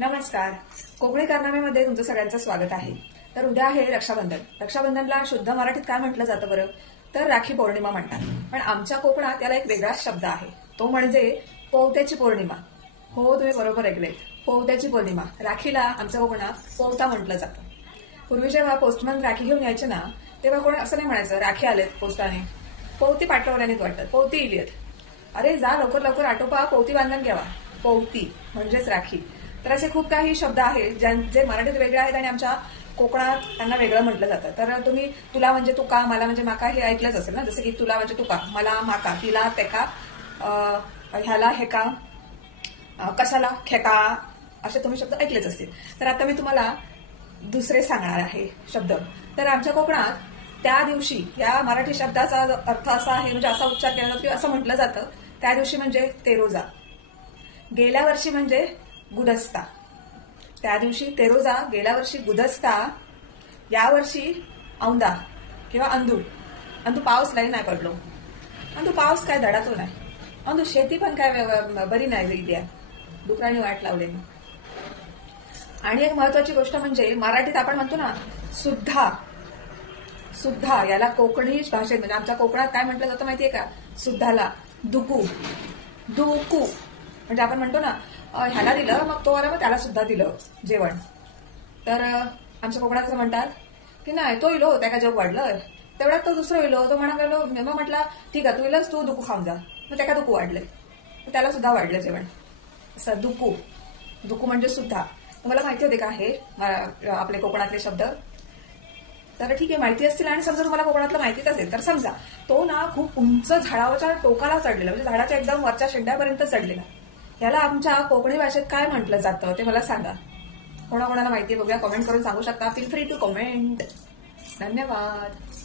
नमस्कार. कोकणी कारनाम्यामध्ये तुमचं सगळ्यांचं स्वागत आहे. तर उद्या आहे रक्षाबंधन. रक्षाबंधनला शुद्ध मराठीत काय म्हटलं जातं बरं? तर राखी पौर्णिमा म्हणतात. पण आमच्या कोकणात याला एक वेगळाच शब्द आहे, तो म्हणजे पौत्याची पौर्णिमा. हो, तुम्ही बरोबर ऐकलेत, पौत्याची पौर्णिमा. राखीला आमच्या कोकणात पौता म्हटलं जातं. पूर्वी जेव्हा पोस्टमन राखी घेऊन यायचे ना, तेव्हा कोणी असं नाही म्हणायचं राखी आलेत पोस्टाने, पौती पाठवल्यानेच वाटतं, पौती इलीत. अरे जा लवकर लवकर आटोपा, पौती बांधून घ्यावा. पौती म्हणजेच राखी. तर असे खूप काही शब्द आहेत जे मराठीत वेगळे आहेत आणि आमच्या कोकणात त्यांना वेगळं म्हटलं जातं. तर तुम्ही तुला म्हणजे तुका, मला म्हणजे माका हे ऐकलंच असेल ना. जसं की तुला म्हणजे तुका, मला माका, तिला तेका, ह्याला हेका, कशाला खेका, असे तुम्ही शब्द ऐकलेच असतील. तर आता मी तुम्हाला दुसरे सांगणार आहे शब्द. तर आमच्या कोकणात त्या दिवशी या मराठी शब्दाचा अर्थ असा आहे, म्हणजे असा उच्चार केला जातो की असं म्हटलं जातं, त्या दिवशी म्हणजे तेरोजा. गेल्या वर्षी म्हणजे गुदस्ता. त्या दिवशी तेरोजा, गेल्या वर्षी गुदस्ता, यावर्षी औंदा किंवा अंदू. अंदू पाऊस लई नाही पडलो. अंदू पाऊस काय दडातो नाही. अंदू शेती पण काय बरी नाही वेगळी आहे, डुकरांनी वाट लावलेली. आणि एक महत्वाची गोष्ट म्हणजे मराठीत आपण म्हणतो ना सुद्धा. सुद्धा याला कोकणी भाषेत म्हणजे आमच्या कोकणात काय म्हटलं जातं माहितीये का? सुद्धाला दुकू. दुकू म्हणजे आपण म्हणतो ना ह्याला दिलं मग तो आला मग त्याला सुद्धा दिलं जेवण. तर आमच्या कोकणात असं म्हणतात की नाही तो इलो त्या का जेव वाढलं, तेवढ्यात तो दुसरं इलो, तो म्हणाला मग म्हटला ठीक आहे तू इलंच, तू दुकू खाऊन जा. मग त्या का दुकू वाढलंय, त्याला सुद्धा वाढलं जेवण. असं दुकू. दुकू म्हणजे सुद्धा. तुम्हाला माहिती होते का हे आपले कोकणातले शब्द? तर ठीक आहे, माहिती असतील आणि समजा तुम्हाला कोकणातलं माहितीच असेल तर समजा तो ना खूप उंच झाडावरच्या टोकाला चढलेला, म्हणजे झाडाच्या एकदम वरच्या शेंड्यापर्यंत चढलेला. याला आमच्या कोकणी भाषेत काय म्हटलं जातं ते मला सांगा. कोणाकोणाला माहिती बघूया, कमेंट करून सांगू शकता. Feel free to comment. धन्यवाद.